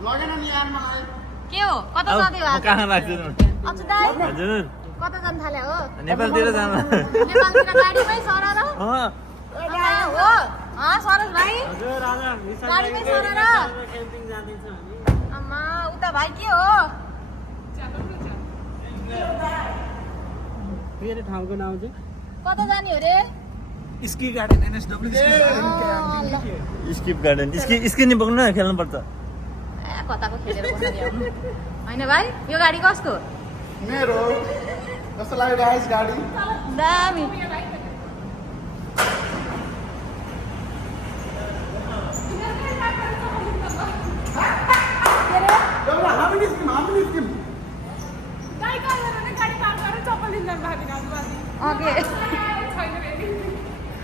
लगेन नि यार मलाई के हो कता जाँदै हो कहाँ लाग्छु अछु दाइ हजुर कता जान थाले हो नेपालतिर जानु नेपालतिर गाडीमै सर र हो सरोज भाइ हजुर आज गाडीमै सर र क्याम्पिङ जाँदैछ अम्मा उता भाइ के हो फेरि ठाउँको नाम चाहिँ कता जाने हो रे ski garden NSW skip garden skip नि बोक्नु न खेल्नु पर्छ कताको खेलेर बस्नु होइन भाइ यो गाडी कसको मेरो कस्तो लाग्यो गाइस गाडी दामी एउटा हामी निस्किम ओके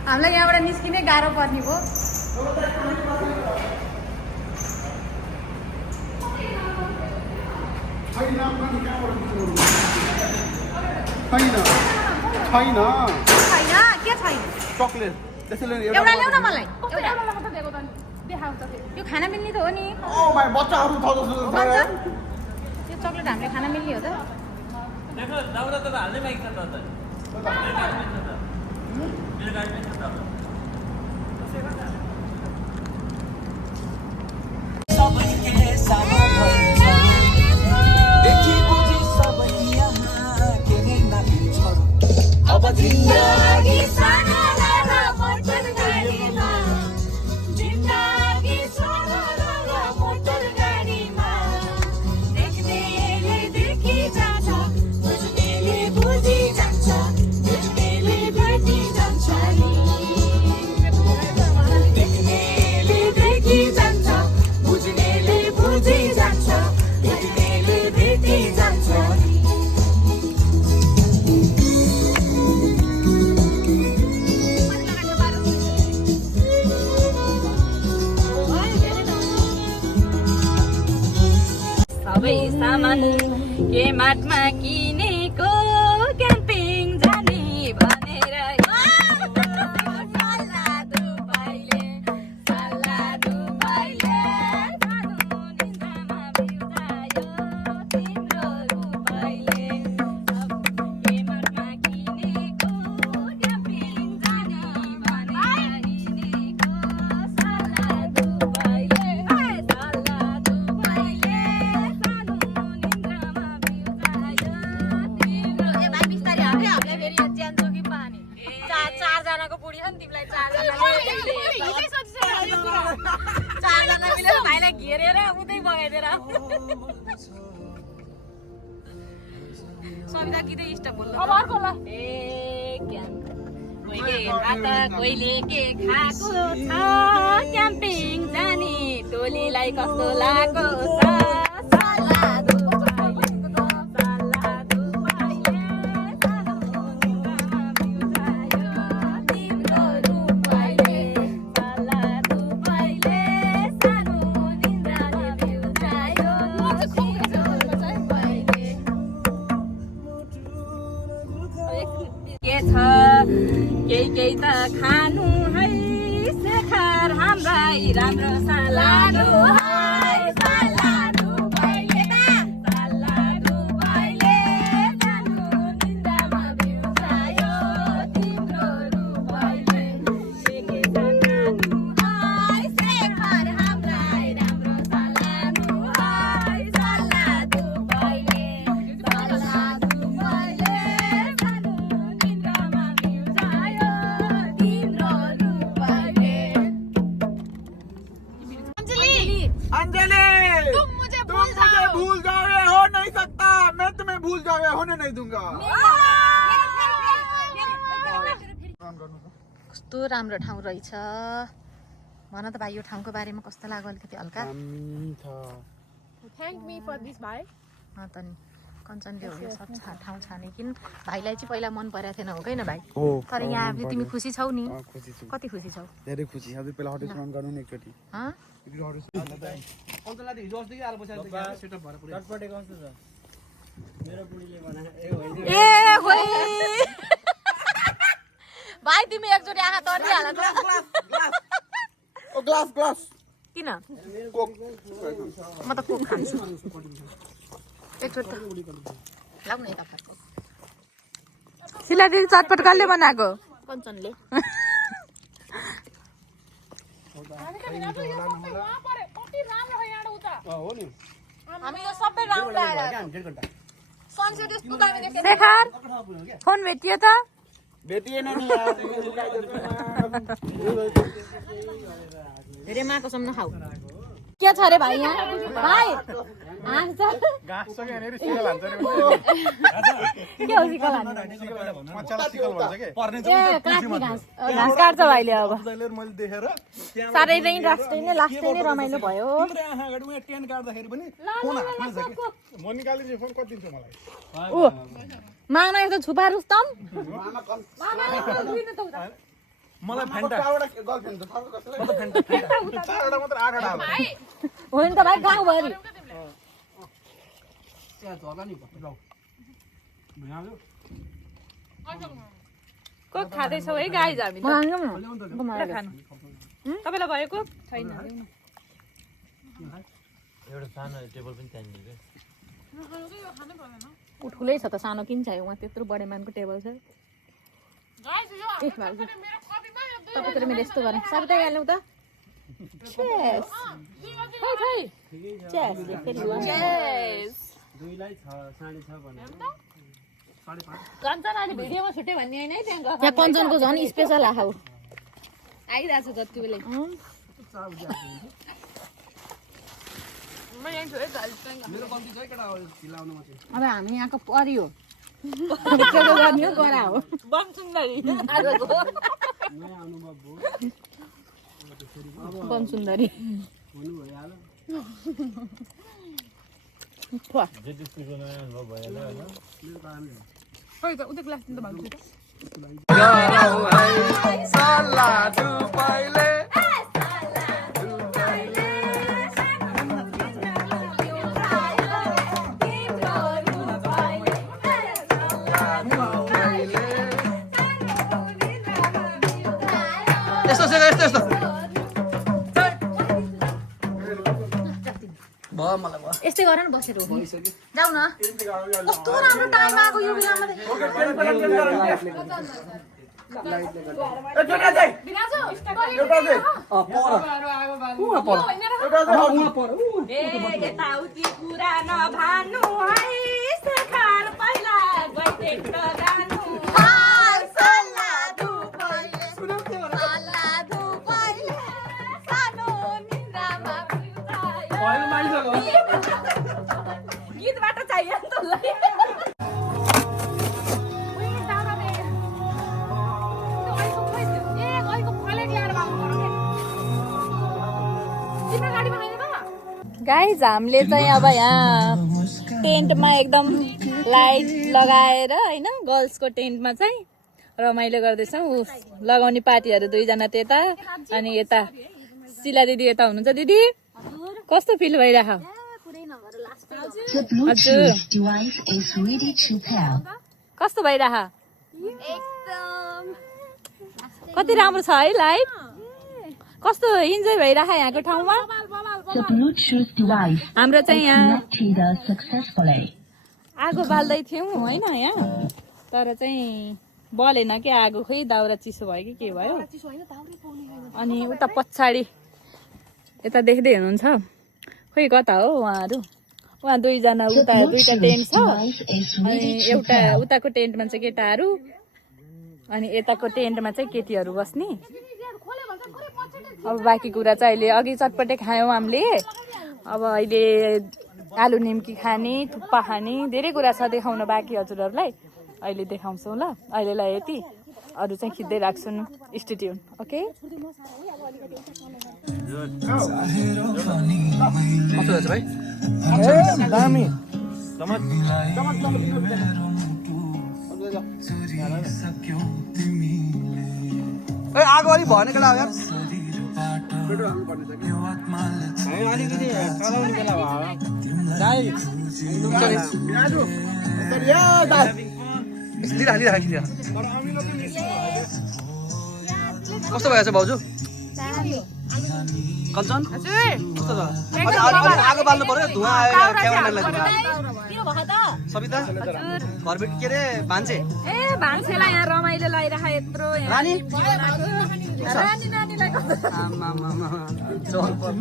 हामीलाई यहाँबाट निस्किनै गाह्रो पर्ने भयो छैन छैन के छैन चक्लेट त्यसैले एउटा ल्याउ न मलाई यो खाना मिल्ने त हो नि ओ माय बच्चाहरू छ जस्तो भन्छ यो चक्लेट हामीले खाना मिल्ने हो त देखो दाउरा त हाल्नै बाइक छ त मेरो गाडीमै छ त जिंदगी सारा मोटर गाडीमा जिंदगी सारा मोटर गाडीमा देख्नेले देखि जान्छ बुझ्नेले बुझि जान्छ बुझ्नेले भेटी जान्छ नि देख्नेले देखि जान्छ बुझ्नेले बुझि जान्छ भेट्नेले भेटी जान्छ नि सबै सामान के माटमा किनेको क्याम्पिङ जाने भनेर चारजनाको बुढी हो नि तिमीलाई चारजना मिलेर भाइलाई घेरेर उतै बगाइदिएर सविता गीतै स्टप बोल्नु अब अर्को ल ए कोहीले रात कोहीले के खाएको छ क्याम्पिङ जाने टोलीलाई कस्तो लागेको छ केही त खानु है शेखर हाम्रै राम्रो सालाडु है सालाडु भाइले सालाडु भाइले सानो निन्द्रामा बिउजायो तिम्रो रूपले के त खानु है शेखर हाम्रै राम्रो सालाडु है सालाडु भाइले सालाडु भाइले सानो निन्द्रामा बिउजायो तिम्रो रूपले अंजलि तुम मुझे भूल जाओगे हो नहीं सकता मैं तुम्हें भूल जाओगे होने नहीं दूंगा कस्तो राम्रो ठाउँ रहेछ भन त भाइ यो ठाउँको बारेमा कस्तो लाग्यो अलिकति हल्का थ्याङ्क मी फर दिस भाइ त नि कञ्चनले हो यो सब ठाउँ छाने किन भाइलाई चाहिँ पहिला मन परेको थिएन हो किन भाइ तर यहाँ तिमी खुसी छौ नि कति खुसी छौ धेरै खुसी अझै पहिला होटल रन गर्नु नि एकचोटि ए होइ भाइ तिमी एकचोटि आँखा तर्दिहाल त ओ ग्लास किन म त कोक खान्छु एकचोटि लाउ न यता खाएको सिलाटी चटपट कसले बनाएको कञ्चनले हामी यो सबै राउन्ड लगाएर सनसेट यस्तो दामी देख्यो शेखर फोन भेटियो त भेटिएन नि यार धेरै माको सम्म खाऊ के छ रे भाइ यहाँ भाइ हाँस घाँस सक्यो भनेर सिकल हान्छ रे के हो सिकल हान्नु मचाला सिकल भन्छ के पर्ने ए काट्ने घाँस घाँस काट्छ भाइले अब चाहिँ मैले देखेर साह्रै नै लास्टै नै रमाइलो भयो अगाडि उहाँ टेन काट्दाखेरि पनि फोन हातमा छ के म निकालिदिन्छु फोन कति दिन्छ मलाई ओ माग्न एउटा छुपा रुस्तम मलाई फेन्टा गर्लफ्रेन्ड त थाहा कसैलाई चारवटा मात्र आठवटा हाल्छ हो नि त भाइ गाउँभरि कोक खाँदैछौ है गाइज हामी म हान्नु न खानु तपाईँलाई भयो कोक छैन एउटा सानो टेबल पनि चाहिन्छ ऊ ठुलै छ त सानो किन चाहियो उहाँ त्यत्रो बडे मानको टेबल छ तपाईँ मेरो यस्तो गरेँ सबै हाल्नु त कञ्चन अहिले भिडियोमा छुट्यो भन्ने होइन है त्यहाँ कञ्चनको झन् स्पेसल आखाउ आइरहेको छ जति बेला अब हामी यहाँको परि हो गर्ने हो गरा हो बम सुन्दरी यस्तै गर न बसेर जाऊ न कस्तो राम्रो टाइम आएको यो बेलामा यताउति कुरा नभानु है शेखर पहिला गइदेख्न जानु गीतबाट चाहियो नि तँलाई गाइज हामीले चाहिँ अब यहाँ टेन्टमा एकदम लाइट लगाएर होइन गर्ल्सको टेन्टमा चाहिँ रमाइलो गर्दैछौँ लगाउने पार्टीहरू दुईजना त्यता अनि यता शिला दिदी यता हुनुहुन्छ दिदी कस्तो फिल भइरह कस्तो भइरह कति राम्रो छ है लाइट कस्तो इन्जोय भइरह यहाँको ठाउँमा हाम्रो चाहिँ यहाँ आगो बाल्दै थियौँ होइन यहाँ तर चाहिँ बलेन के आगो खोइ दाउरा चिसो भयो कि के भयो अनि उता पछाडि यता देख्दै हुनुहुन्छ खोइ कता हो उहाँहरू उहाँ दुईजना उता दुईटा टेन्ट छ अनि एउटा उताको टेन्टमा चाहिँ केटाहरू अनि यताको टेन्टमा चाहिँ केटीहरू बस्ने अब बाँकी कुरा चाहिँ अहिले अघि चटपटे खायौँ हामीले अब अहिले आलु निम्की खाने थुक्पा खाने धेरै कुरा छ देखाउन बाँकी हजुरहरूलाई अहिले देखाउँछौँ ल अहिलेलाई यति अरू चाहिँ खिच्दै राख्छु स्टे ट्युन ओके आगो अलिक भने केटा यार अलिकति चलाउने बेला भयो कस्तो भएछ भाउजू कञ्चन हजुर कस्तो छ आगो बाल्नु पर्यो धुवा आयो क्यामेरालाई सबिता घरबेट के अरे भान्से ए भान्सेलाई यहाँ रमाइलो लगाइराख यत्रो यहाँ रानी रानी नानीलाई कस्तो आमामामा चल पर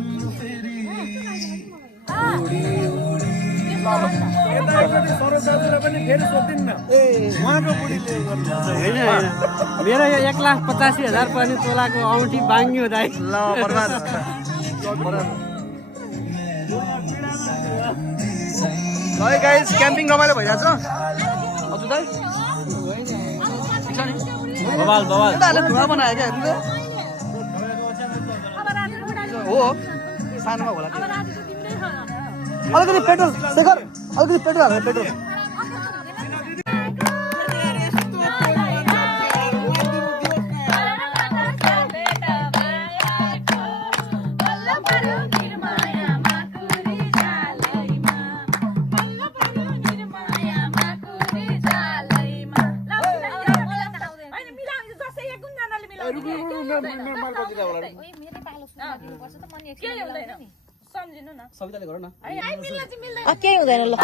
सरोजाजुलाई पनि फेरि सोधिन् न उहाँको बुढीले होइन मेरो यो 1,85,000 पर्ने तोलाको औँठी बाङ्गियो दाइ ल बर्बाद है गाइस क्याम्पिङ रमाइलो भइरहेछ हजुर दाइ बवाल बवाल केटाहरूले धुवा बनायो क्या हेर्नु त हो सानोमा होला त्यो अलिकति पेट्रोल शेखर अलिकति पेट्रोल हाल्नु पेट्रोल सम्झिनु न सबिताले गर न केही हुँदैन ल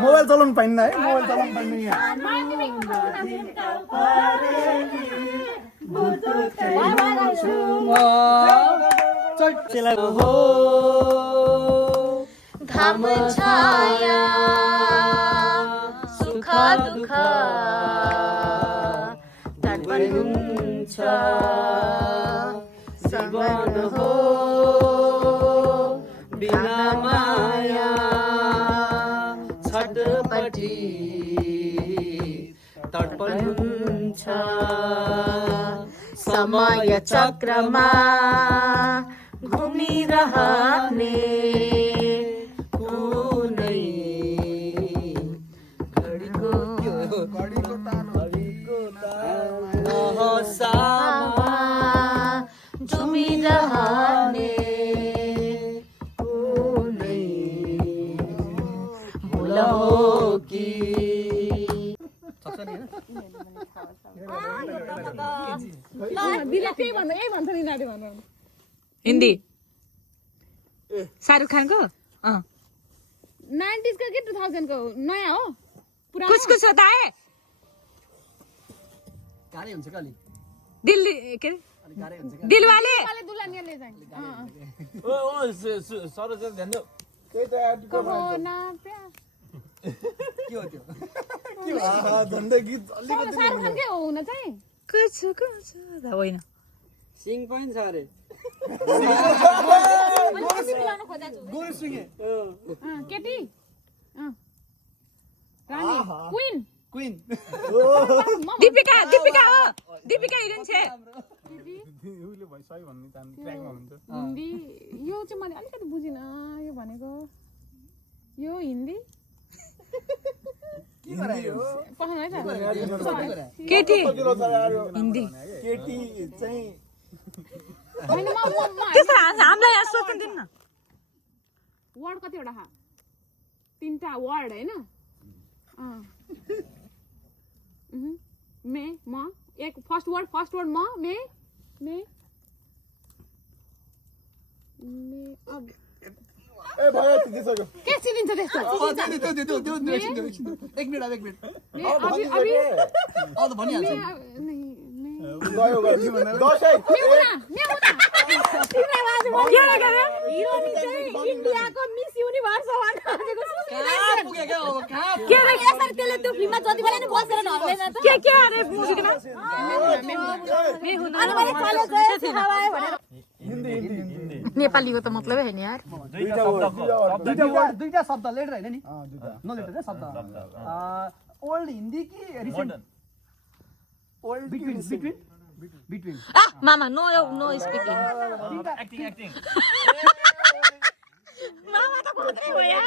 मोबाइल चलाउनु पाइन्न है मोबाइल चलाउनु पाइन्न यहाँ घाम छाया सुख दुःख तडपन हुन्छ जीवन हो बिना माया छटपटी तडपन हुन्छ समय चक्रमा घुमिरहने कुनै घडीको नहसामा झुमिरहने कुनै भुल हो कि हिन्दी शाहरुख खानको 90s का के 2000 को नयाँ हो पुरानो कुछ कुछ होता है गाह्रै हुन्छ क्या अलिक दिल्ली के अरे? अलिक गाह्रै हुन्छ क्या दिलवाले वाले दुल्हनिया ले जाएंगे सरोजा ध्यान देऊ कोरोना प्यार के हो त्यो झन्डै गीत अलिकति शाहरुख खान के हो हुन चाहिँ कुछ कुछ होइन सिङ पनि छ अरे गोरी सिंगे केटी रानी क्वीन क्वीन दीपिका दीपिका हो दीपिका हिरोइन छ उहिले भइसक्यो भन्ने ट्र्याकमा हुन्छ हिन्दी यो चाहिँ मैले अलिकति बुझिन यो भनेको यो हिन्दी के गरायो पठाउनु है त केटी हिन्दी केटी चाहिँ होइन म त्यस्तो हामीलाई यहाँ सोच्नु दिन्न वर्ड कतिवटा खा 3टा वर्ड हैन मे म एक फर्स्ट वर्ड म मे अब ए भयो दिइसक्यो के चिनिन्छ त्यस्तो त्यो एकछिन एक मिनट मे अभी अभी अब त भनिहाल्छ नहीं गयो गर्छु भनेर दसैँ हिरोनी चाहिँ इन्डियाको मिस युनिभर्स हो कहाँ पुग्यो क्या अब कहाँ के अरे यसरी त्यसले त्यो फिल्ममा जति बेला नि बसेर नहँदैन त के अरे मुभीको नाम अनि मैले कलेज गएँ हवाए भनेर नेपालीको त मतलबै हैन यार दुईटा शब्द लेटर हैन नि नो लेटर शब्द ओल्ड हिन्दी कि रिसेन्ट ओल्ड बिट्विन मामा नो नो स्पिकिङ एक्टिङ मामा त खोज्दै भयो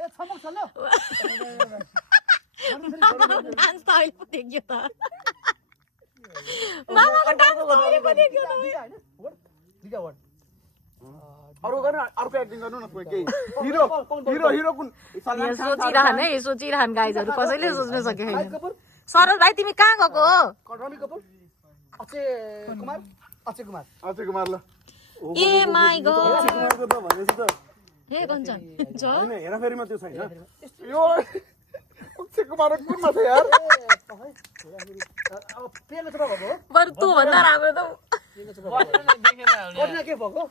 ए छमक छल्यो मामाको डान्स त अहिले पो देखियो त मामाको डान्स त अहिले पो देखियो त दुईटा वर्ड अरु गर्न अर्को एक्टिङ गर्नु न कोही केही हिरो हिरो हिरो कुन यो सोचिरहन गाइजहरु कसैले सोच्न सके छैन सरोज भाइ तिमी कहाँ गएको हो रवि कपुर अक्षय कुमार अक्षय कुमार ल ए माय गॉड अक्षय कुमारको त भनेपछि त हे कञ्चन छ हैन हेराफेरीमा त्यो छैन यो अक्षय कुमार कुनमा छ यार अब पेले चोपा भएको हो बरु तँ भन्दा राम्रो त कोर्टिना के भएको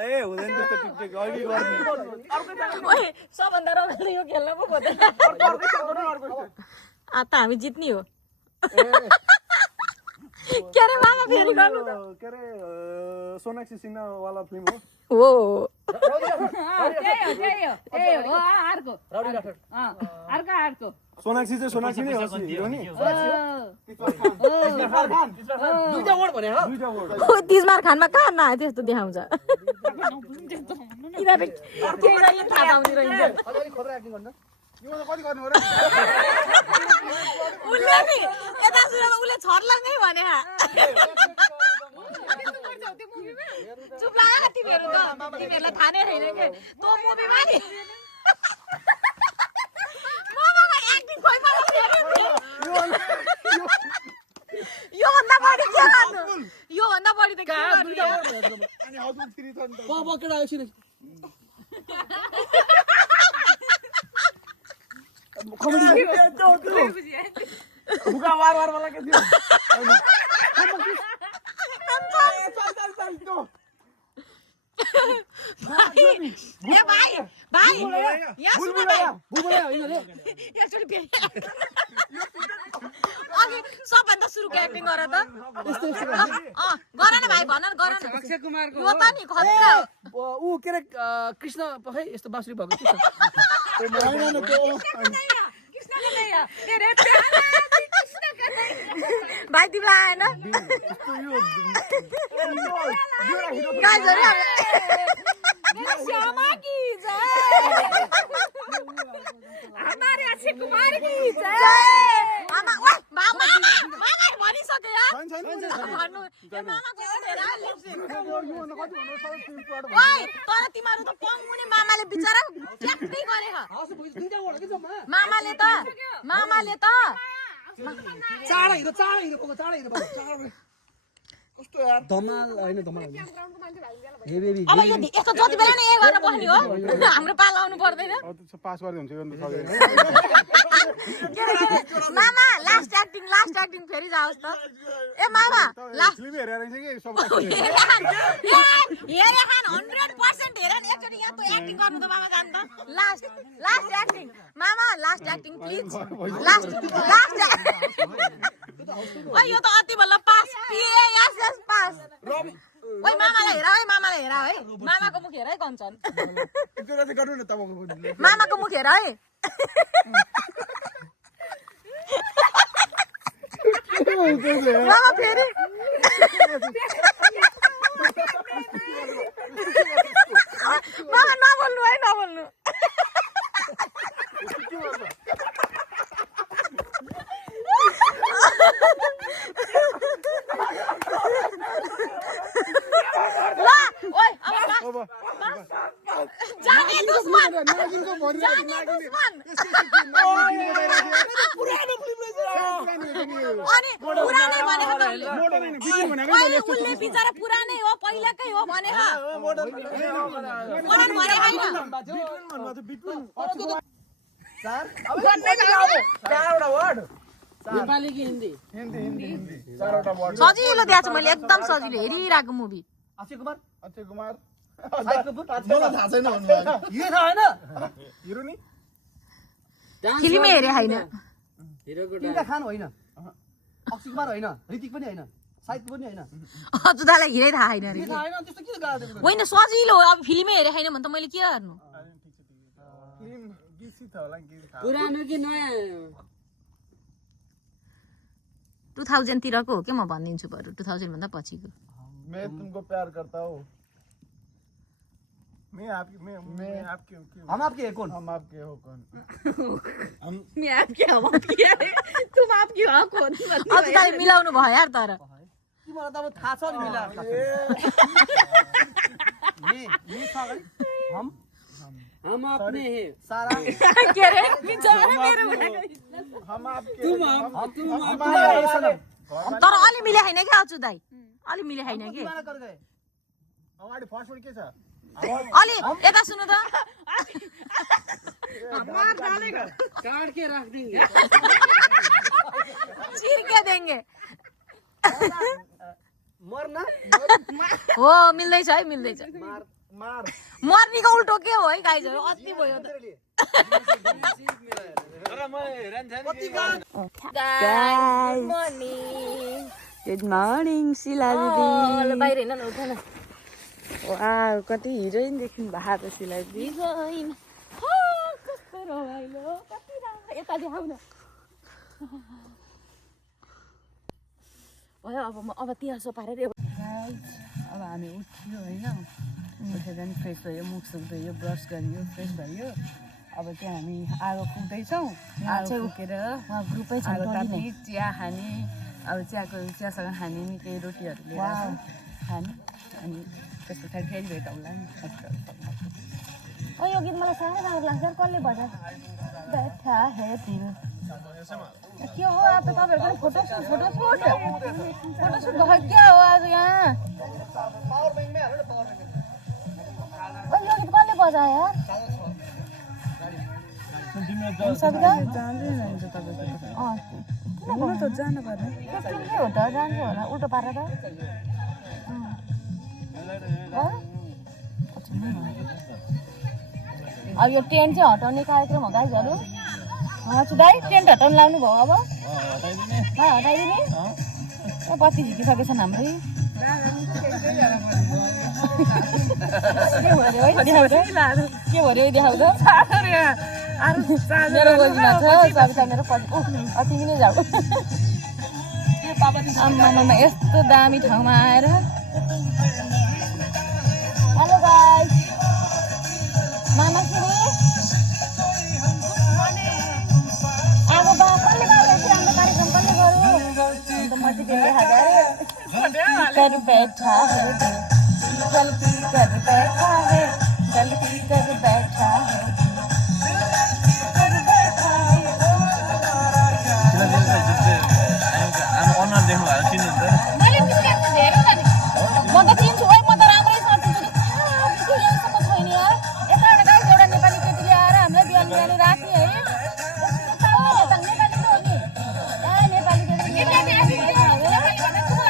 ए हुँदैन त्यस्तो टिकटिक अघि गर्ने ओए सबभन्दा रमाइलो यो खेल्न पो पर्दैन त हामी जित्ने हो के अरे मामा फेरि गर्नु त के अरे सोनाक्षी सिन्हावाला फिल्म हो हो सोनाक्षी चाहिँ सोनाक्षी नै हो हिरो नि दुईटा वर्ड भने हो दुईटा वर्ड तिजमार खानमा कहाँ नआयो त्यस्तो देखाउँछ यिनीहरू थाहा पाउने रहेछ अलिअलि खतरा एक्टिङ गर्न यो कति गर्नु हो र उसले नि यता सुरुमा उसले छर्लङ्गै भने चुप लाग तिमीहरू त तिमीहरूलाई थाहा नै छैन के तँ मुभीमा नि मामाको एक्टिङ खोइ मलाई योभन्दा बढी के गर्नु योभन्दा बढी त के गर्नु अनि हाउसफुल 3 छ नि त केटा आएपछि भुका वार वाला के थियो ए भाइ भाइ यहाँ सुन भाइ एकचोटि फेरि अघि सबभन्दा सुरुको एक्टिङ गर त गर न भाइ भन न गर न अक्षय कुमारको यो त नि खतरा ऊ के अरे कृष्ण खै यस्तो बाँसुरी भएको के छ भाइ तिमीलाई आएन श्यामा की जय हमारे अक्षय कुमार की जय मामा ओए मामा मामा भनिसक्यो यार भन्नु ए मामा को हेर लिप्सिङ ओए तर तिमीहरु त पङ्गुने मामाले बिचारा ट्याक्कै गरे मामाले त चाडा हिरो कस्तो यार धमाल हैन धमाल हेभी अब यो यस्तो जति बेला नै ए गर्न बस्ने हो हाम्रो पाला आउनु पर्दैन पास गर्दै हुन्छ यो सक्दैन मामा लास्ट एक्टिङ फेरि जाओस् त ए मामा लास्ट फिल्म हेरेर रहेछ के सब हेरे खान 100% हेरन एकचोटी यहाँ त एक्टिङ गर्नु त मामा जान त लास्ट एक्टिङ मामा लास्ट एक्टिङ प्लिज लास्ट ओइ यो त अति बल्ल पास यस पास ओइ मामालाई हेर है मामाको मुख हेर है कञ्चन एकचोटि चाहिँ गर्नु न तपाईको मामाको मुख हेर है मामा फेरि मामा नबोल्नु है नबोल्नु जाने दुश्मन अनि पुरानै भनेको त उसले बिचारा पुरानै हो पहिलाकै हो भने नेपाली कि हिन्दी सजिलो दिएको छु मैले एकदम सजिलो हेरिरहेको मुभी अक्षय कुमार मलाई थाहा छैन भन्नु यो थाहा हैन हिरो नि फिल्मै हेरे होइन हिरोको तिनका खान होइन अक्षय कुमार होइन ऋतिक पनि होइन साहित्य पनि होइन अजुदालाई हिरै थाहा छैन अरे थाहा हैन त्यस्तो के गाड्दै होइन सजिलो हो अब फिल्मै हेरे छैन भने त मैले के गर्नु फिल्म गीत छ होला गीत थाहा पुरानो कि नयाँ 2000 तिरको हो के म भनिदिन्छु बरु 2000 भन्दा पछिको मैं तुमको प्यार करता हूँ। मैं आपकी क्यों? हम आपके हैं कौन? हम आपके हो कौन? मैं आपकी हम आपकी है तुम आपकी हो कौन अझ त मिलाउनु भयो यार तर तिमीलाई त अब थाहा छ नि मिला हम अपने हैं सारा के रे बिचारा मेरो उठाको हम आपके तुम हमारे सनम। तर अलि मिले हैन के आउँछु दाइ अलि मिले हैन के कर गए हमारे फास्ट फूड के साथ अलि यता सुन्नु त काट के रख देंगे चिर के देंगे मर्ना हो मिल्दैछ है मिल्दैछ मार मर्नीको उल्टो के हो है गाइजहरु अति भयो त Guys. Good morning, Sheila दिदी. बाहिर हिँड्न न उठ्न वाउ कति हिरोइन देखिनु भएको छ Sheila दिदी. कस्तो रमाइलो कति राम्रो यता देखाउ न भयो अब तिहार पारेर अब हामी उठ्यो होइन उठेर नि फ्रेस भयो मुख सुख धोयो ब्रस गरियो फ्रेस भयो अब चाहिँ हामी आगो फुक्दैछौँ आगो फुकेर ग्रुपै छ आगो ताप्ने चिया खाने अब चियासँग खाने नि केही रोटीहरू लिएर खाने अनि त्यस पछाडि फेरि भेटौँला नि यो गीत मलाई साह्रै राम्रो लाग्छ कसले बजा बैठा है दिल के हो आज तपाईहरुको फोटोसुट भयो क्या हो आज यहाँ यो गीत कसले बजायो यार सबिता जाँदै जान्छ तपाईँको हुन त जानुपर्ने के हो त जान्छु होला उल्टो पारेर अब यो टेन्ट चाहिँ हटाउने कार्यक्रम हो गाइजहरु हजुर दाइ टेन्ट हटाउनु लाउनु भयो अब हटाइदिने बत्ती झिकिसकेछन् हाम्रै के भरे देखाउ त मेरो गोजीमा छ सबिता मेरो पछि तिमी नै जाऊ आम्मामा यस्तो दामी ठाउँमा आएर हेलो गाइस मामा श्री आगो बा कसले गर्दैछ हाम्रो कार्यक्रम कसले गर्यो अन्त म चाहिँ त्यसले हजार कर बैठा है गलती कर बैठा है गलती कर बैठा है म त चिन्छु है म त राम्रैसँग चिन्छु यहीसम्म छैन यार यता एउटा नेपाली केटीले आएर हामीलाई बिहान बिहान राख्ने है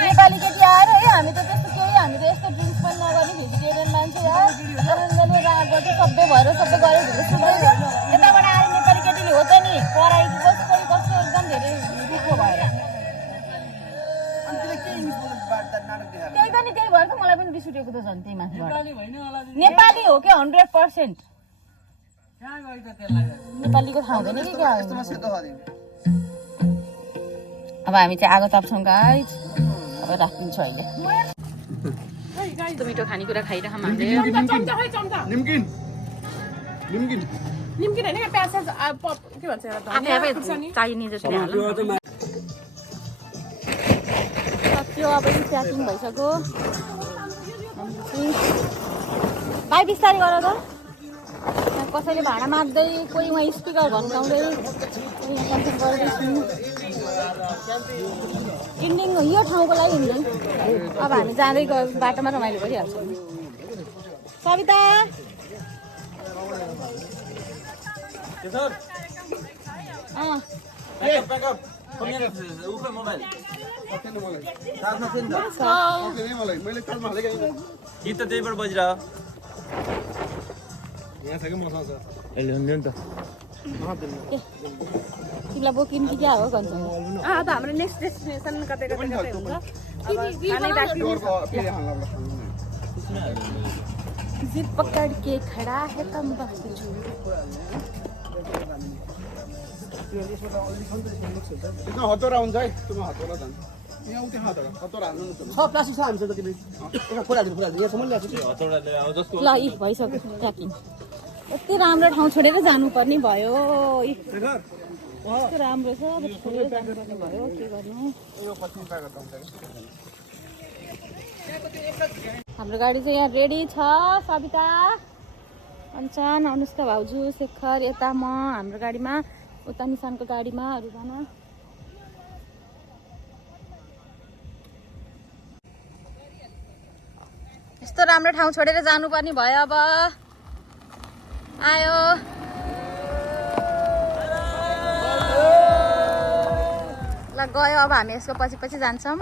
नेपाली केटी आएर है हामी त त्यस्तो केही हामी त यस्तो ड्रिङ्क्स पनि नगर्ने भेजिटेरियन मान्छे यार गएको सबै भएर सबै गरेर सुन्दैछ यताबाट आएर नेपाली केटीले हो त नि पढाइ कस्तो एकदम धेरै दुःख भएर त्यही त नि त्यही भएर त मलाई पनि रिस उठेको त झन् त्यही माथिबाट नेपाली हो क्या 100% नेपालीको थाहा हुँदैन कि क्या अब हामी चाहिँ आगो ताप्छौँ गाइस अब राखिदिन्छु अहिले यस्तो मिठो खानेकुरा खाइरहँ हामीले निम्किन निम्किन निम्किन हैन प्याज के भन्छ आफै आफै चाहिने जसरी हाल्नु सक्यो अब यो प्याकिङ भइसक्यो भाइ बिस्तारै गर त कसैले भाँडा माग्दै कोही वहाँ स्पिकर भन्काउँदै इन्डिङ यो ठाउँको लागि इन्डिङ अब हामी जाँदै बाटोमा रमाइलो गरिहाल्छौँ सबिता गीत त त्यहीबाट बजिरह तिमीलाई बोकिन् कि क्या हो भन्छ त हाम्रो नेक्स्ट डेस्टिनेसन कतै कतै कतै हुन्छ जिप पकड़ के खड़ा है कम वक्त त्यसमा हतौरा हुन्छ है त्यसमा हतौरा जान्छ यहाँ उठे हात हतोडा हान्नु न छ प्लास्टिक छ हामीसँग तिमी एउटा फोडादिनु यहाँसम्म ल्याएको छु ल यी भइसक्यो ट्र्याकिङ। यति राम्रो ठाउँ छोडेर जानुपर्ने भयो। यस्तो राम्रो छ अब छोडेर जानुपर्ने भयो के गर्नु। हाम्रो गाडी चाहिँ यहाँ रेडी छ। सविता, कञ्चन, अनुष्का भाउजू, शेखर, यता म हाम्रो गाडीमा, उता निशानको गाडीमा अरूजना। यस्तो राम्रो ठाउँ छोडेर जानुपर्ने भयो। अब आयो ल गयो। अब हामी यसको पछि पछि जान्छौँ।